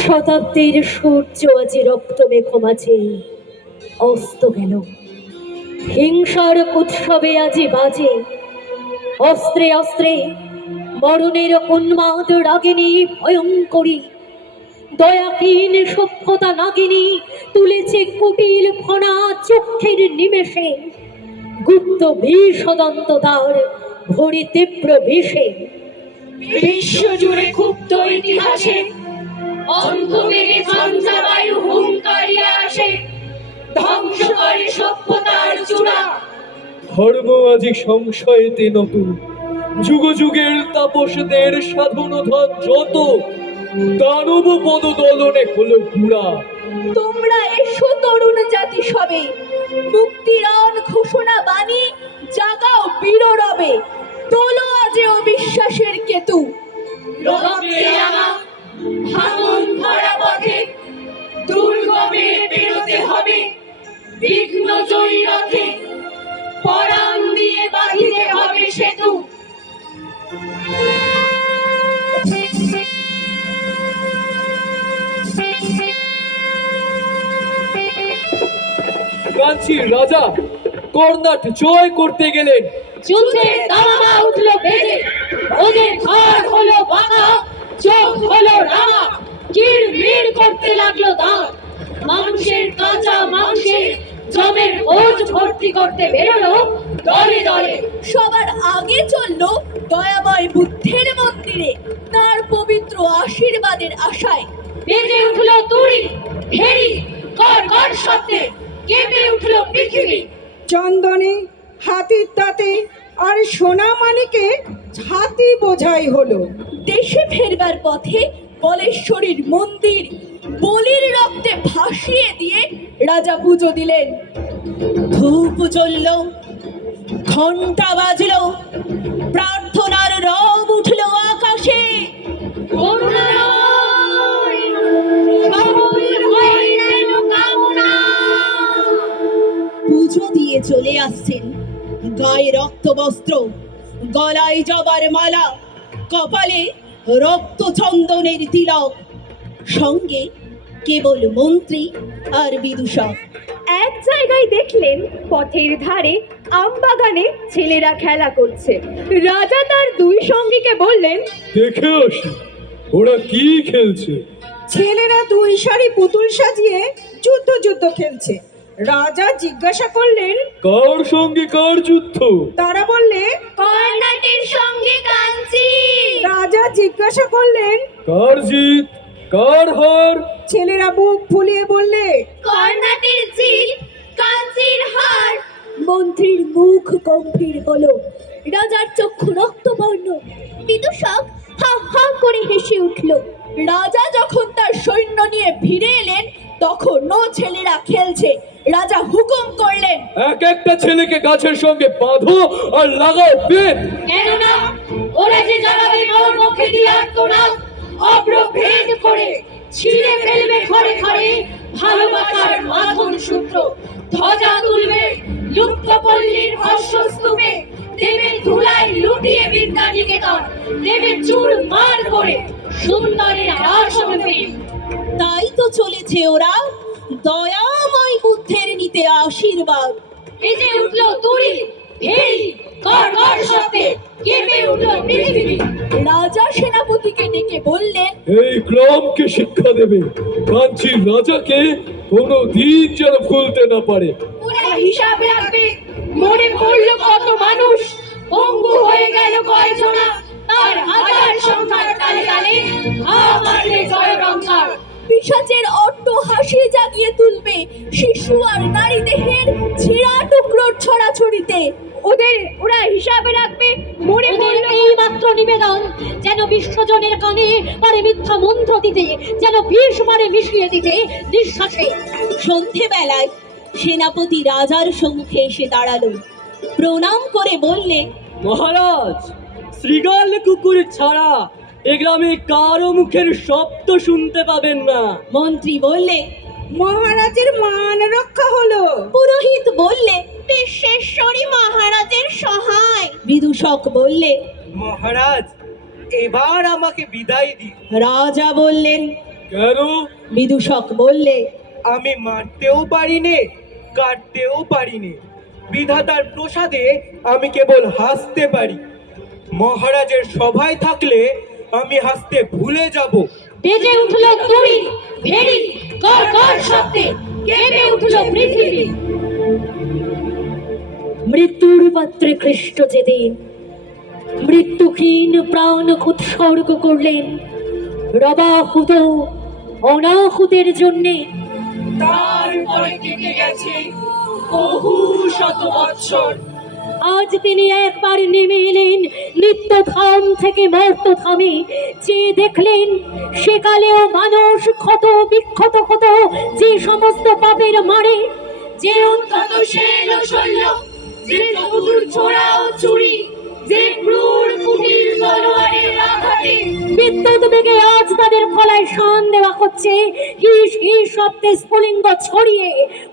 শতাব্দীর সূর্য আজি রক্ত মেঘ মাঝে অস্ত গেল। হিংসার উৎসবে আজি বাজে অস্ত্রে অস্ত্রে মরণের উন্মাদ রাগিনী ভয়ঙ্করী। দয়াহীন সভ্যতা নাগিনী তুলেছে কুটিল ফনা চক্ষের নিমেষে। গুপ্ত বিষদন্ত তার ভরি তীব্র বিষে। বিশ্ব জুড়ে ক্ষুব্ধ ইতিহাসে অন্ধবেগে ঝঞ্ঝাবায়ু হুঙ্কারিয়া আসে, ধ্বংস করে সভ্যতার চূড়া। ধর্ম আজি সংশয়েতে নতুন, যুগ যুগের তাপসদের সাধনধন যত দানব পদদলনে হলো ঘুরা। তোমরা এসো তরুণ জাতি সবে, মুক্তির আন ঘোষণা বাণী জাগাও বীর রবে। তোলো আজে অবিশ্বাসের কেতু, রক্তে রাঙা ভাঙন ধরা পথে দুর্গমে পেরোতে হবে। বিঘ্ন জয়ী রথে পরাণ দিয়ে বাঁধিতে হবে সেতু। কাঞ্চীর রাজা কর্ণাট জয় করতে গেলেন। যুদ্ধের দামামা উঠলো বেজে, ওদের ঘর হলো বাঁকা, চোখ হলো রাঙা, কিরমির করতে লাগলো দাঁত। মানুষের কাঁচা মাংসে জমের ওজ ভর্তি করতে বেরোলো দলে দলে। সবার আগে চললো দয়াময় বুদ্ধের মন্দিরে, তার পবিত্র আশীর্বাদের আশায়। বেজে উঠলো তুড়ি ভেড়ি, কর কর শব্দে কেঁপে উঠলো পৃথিবী। চন্দনে হাতির দাঁতে আর সোনা মানিকে ছাতি বোঝাই হলো। দেশে ফেরবার পথে বলেশ্বরীর মন্দির বলির রক্তে ভাসিয়ে দিয়ে রাজা পুজো দিলেন। ধূপ জ্বলল, ঘন্টা বাজল, প্রার্থনার রব উঠল আকাশে। পুজো দিয়ে চলে আসছেন গায়ে রক্ত বস্ত্র, গলায় জবার মালা, কপালে রক্ত চন্দনের তিলক, সঙ্গে কেবল মন্ত্রী আর বিদূষক। এক জায়গায় দেখলেন পথের ধারে আমবাগানে ছেলেরা খেলা করছে। রাজা তার দুই সঙ্গীকে বললেন, দেখে আসি ওরা কি খেলছে। ছেলেরা দুই সারি পুতুল সাজিয়ে যুদ্ধ খেলছে। রাজা জিজ্ঞাসা করলেন, কার সঙ্গে কার যুদ্ধ? তারা বললে, কর্ণাটের সঙ্গে কাঞ্চি। রাজা জিজ্ঞাসা করলেন, কার জিত কার হার? ছেলেরা বুক ফুলিয়ে বললে, কর্ণাটের জিত, কাঞ্চির হার। মন্ত্রীর মুখ গম্ভীর হলো, রাজার চক্ষু রক্তবর্ণ। বিদূষক হা হা করে হেসে উঠল। রাজা যখন তার সৈন্য নিয়ে ফিরে এলেন, তখনও ছেলেরা খেলছে। রাজা হুকুম করলেন, এক একটা ছেলেকে গাছের সঙ্গে বাঁধো আর লাগাও বেত। কেননা ওরা যে জ্বালাবে নরমুখে দিয়ে আত্মনাদ, অব্রভেদ করে ছিঁড়ে ফেলবে ঘরে ঘরে ভালোবাসার মাথন সূত্র। ধ্বজা তুলবে লুপ্ত পল্লীর ভস্মস্তূপে, দেবে ধুলায় লুটিয়ে বিদ্যা নিকেতন, দেবে চুরমার করে সুন্দরের আসনে। তাই তো চলেছে ওরা দয়াময় বুদ্ধের নিতে আশীর্বাদ। বেজে উঠলো তুড়ি ভেড়ি, কর কর শব্দে কেঁপে উঠলো পৃথিবী। রাজা সেনাপতিকে ডেকে বললেন, এই গ্রামকে শিক্ষা দেবে, কাঞ্চীর রাজাকে কোনো দিন যেন ভুলতে না পারে। ওরা হিসাব রাখবে মরে পড়লো কত মানুষ, পঙ্গু হয়ে গেল কয়জনা, তার হাজার সংখ্যার তালে তালে আমারে জয় রঙ্কার। পিশাচের অট্ট হাসি জাগিয়ে তুলবে শিশু আর নারী দেহের ছেঁড়া টুকরোর ছড়াছড়িতে। ওরা হিসাবে রাখবে মরে পড়লো। এই মাত্র নিবেদন, যেন বিশ্বজনের কানে পারে মিথ্যা মন্ত্র দিতে, যেন বিষ পারে মিশিয়ে দিতে নিঃশ্বাসে। সন্ধেবেলায় সেনাপতি রাজার সম্মুখে এসে দাঁড়ালো, প্রণাম করে বললে, মহারাজ, শ্রীগাল কুকুর ছাড়া এ গ্রামে কারো মুখের শব্দ শুনতে পাবেন না। মন্ত্রী বললে, মহারাজের মান রক্ষা হলো। পুরোহিত বললে, বিশ্বেশ্বরী মহারাজের সহায়। বিদূষক বললে, মহারাজ, এবার আমাকে বিদায় দিন। রাজা বললেন। কেন? বিদূষক বললে, আমি মারতেও পারিনে, কাটতেও পারিনে। বিধাতার প্রসাদে আমি কেবল হাসতে পারি। মহারাজের সভায় থাকলে আমি হাসতে ভুলে যাব। বেজে উঠল তুড়ি, ভেড়ি, গড় গড় শব্দে কেঁপে উঠল পৃথিবী। মৃত্যুর পাত্রে খ্রিস্ট যেদিন মৃত্যুহীন প্রাণ উৎসর্গ করলেন রবাহুত অনাহুতের জন্যে, তারপরে কেটে গেছে বহু শত বৎসর। আজ তিনি একবার নেমে এলেন নিত্যধাম থেকে মর্তধামে। যে দেখলেন সেকালেও মানুষ ক্ষত বিক্ষত হতো যে সমস্ত পাপের মারে, যে কত সেল ও শল্য, যে চতুর ছোড়া ও চুরি, যে ক্রূর কুটিল তলোয়ারের আঘাতে বিদ্যুৎ বেগে আজ তাদের গলায় শান দেওয়া হচ্ছে। হিস হিস শব্দে স্ফুলিঙ্গ ছড়িয়ে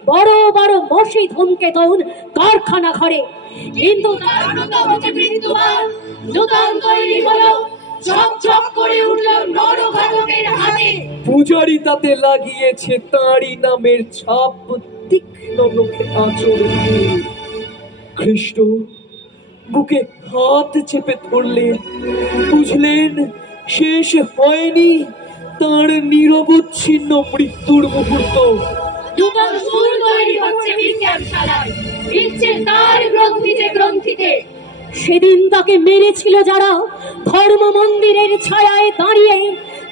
বড় বড় মশি ধূমকেতন কারখানা ঘরে। কিন্তু দারুণতম যে মৃত্যুবান নূতন তৈরি হলো, ঝকঝক করে উঠল নরঘাতকের হাতে। পূজারি তাতে লাগিয়েছে তাঁরই নামের ছাপ, তীক্ষ্ণ নখে আঁচড় দিয়ে। খ্রিস্ট বুকে হাত চেপে ধরলেন, বুঝলেন শেষ হয়নি তার নিরবচ্ছিন্ন মৃত্যুর মুহূর্ত। নূতন সুর তৈরি হচ্ছে বিজ্ঞানশালায়, দিচ্ছে তার গ্রন্থিতে গ্রন্থিতে। সেদিন তাকে মেরেছিল যারা ধর্ম মন্দিরের ছায়ায় দাঁড়িয়ে,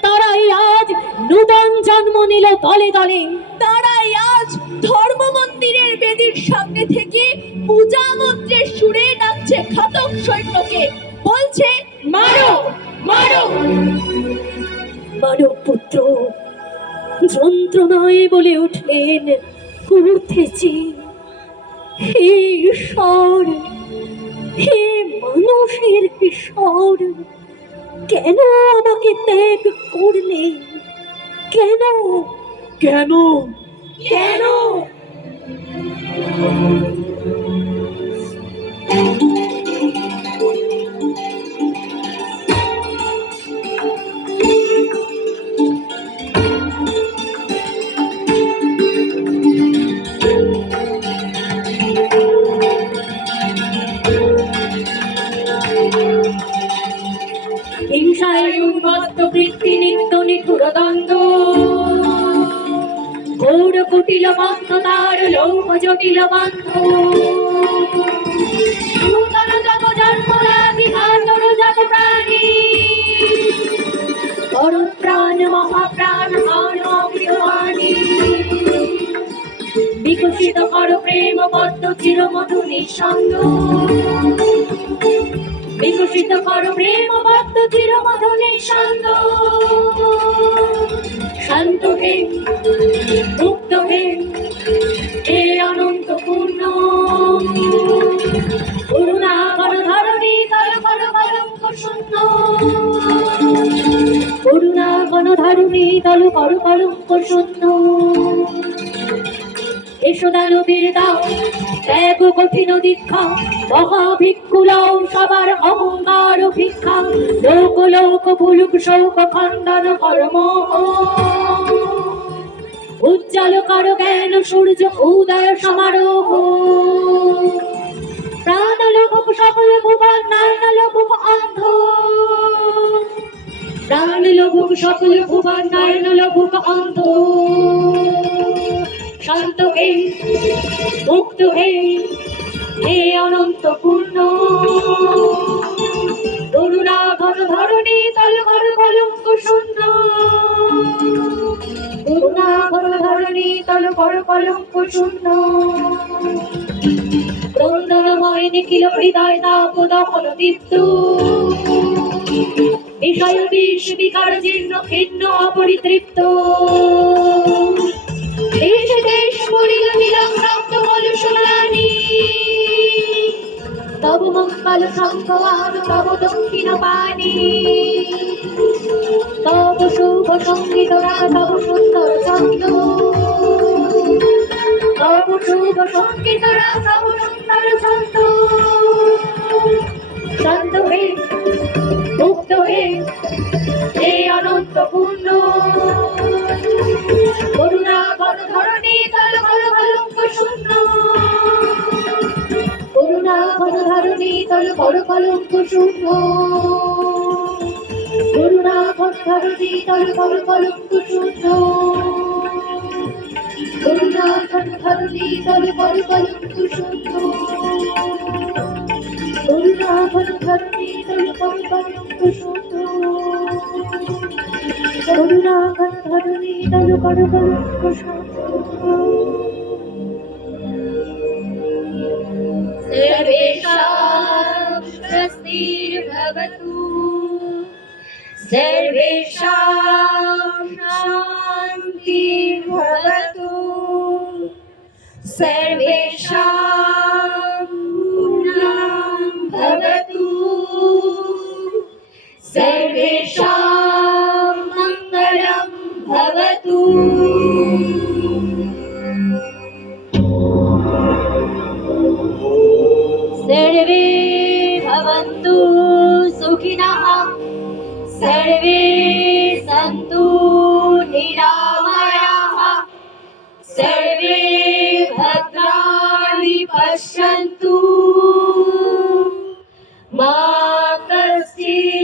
তারাই আজ নূতন জন্ম নিল দলে দলে। তারাই আজ ধর্ম মন্দিরের বেদির সামনে থেকে পূজা মন্ত্রের সুরে ডাকছে ঘাতক সৈন্যকে, বলছে মারো মারো। মানব পুত্র যন্ত্রণায় বলে উঠলেন উঠেছি, হে ঈশ্বর, হে মানুষের কিশোর, কেন আমাকে ত্যাগ করলে? কেন কেন? কেন? হিংসায় উন্মত্ত বৃত্তি নিত্য নিঠুর দ্বন্দ্ব, ঘোর কুটিল বন্ধ তার লৌহ জটিল বন্ধ। নূতন জগ জন্মরা বিঘাতর জগ প্রাণী, পরপ্রাণ মহাপ্রাণ হান অমৃতবাণী। বিকশিত কর প্রেম পদ্ম চিরমধু নিঃসন্দ, বিকশিত কর প্রেম পদ্ম চিরমধু নিঃসন্দ। শান্ত হে, মুক্ত হে, হে অনন্ত পূর্ণ, করুণা কর ধরণী তল কর কলঙ্ক শূন্য, করুণা কর ধরণী তল কর কলঙ্ক শূন্য। এসো দানবীর দাও ত্যাগ কঠিন দীক্ষা, মহাভিক্ষুলাও সবার অহংকার ভিক্ষা। লোক লোক ভুলুক শোক খণ্ডন কর্ম, উজ্জ্বল কর জ্ঞান সূর্য উদয় সমারোহ। প্রাণ লোক সকল ভুবন নয়ন লোক অন্ধ, প্রাণ লোক সকল ভুবন নয়ন লোক অন্ধ। শান্ত হে, মুক্ত হে, হে অনন্ত পূর্ণ, করুণা ঘর ধরণী তল ঘর কলঙ্ক শূন্য, করুণা ঘর ধরণী তল ঘর কলঙ্ক শূন্য। ক্রন্দনময় নিখিল হৃদয় তাপ দহন দীপ্ত, বিষয় বিষ বিকার জীর্ণ ভিন্ন অপরিতৃপ্ত। দেশ দেশ পড়িল নীলম রক্ত মলুসলানি, তব মঙ্গল সংঘার তব দক্ষিণ পানি। তব শুভ সঙ্গীতরা তব সুন্দর ছন্দ, তব শুভ সঙ্গীতরা তব সুন্দর ছন্দ। শান্ত হে, মুক্ত হে, পূর্ণ করুণা ঘন ধরণী তল কল কলঙ্ক শূন্য করুণা ঘন ধরণী তল কল কলঙ্ক শূন্য করুণা ঘন ধরণী তল কল কলঙ্ক শূন্য করুণা ঘন ধরণী তল কল কলঙ্ক শূন্য করুণা ঘন ধরণী তল কল কলঙ্ক শূন্য করুণা ঘন ধরণী তল কল কলঙ্ক শূন্য सर्वेषां स्वस्तिर्भवतु सर्वेषां शान्तिर्भवतु सर्वेषां पूर्णं भवतु सर्वेषां मङ्गलं भवतु सर्वे भवन्तु सुखिनः सर्वे सन्तु निरामयाः सर्वे भद्राणि पश्यन्तु मा कश्चित्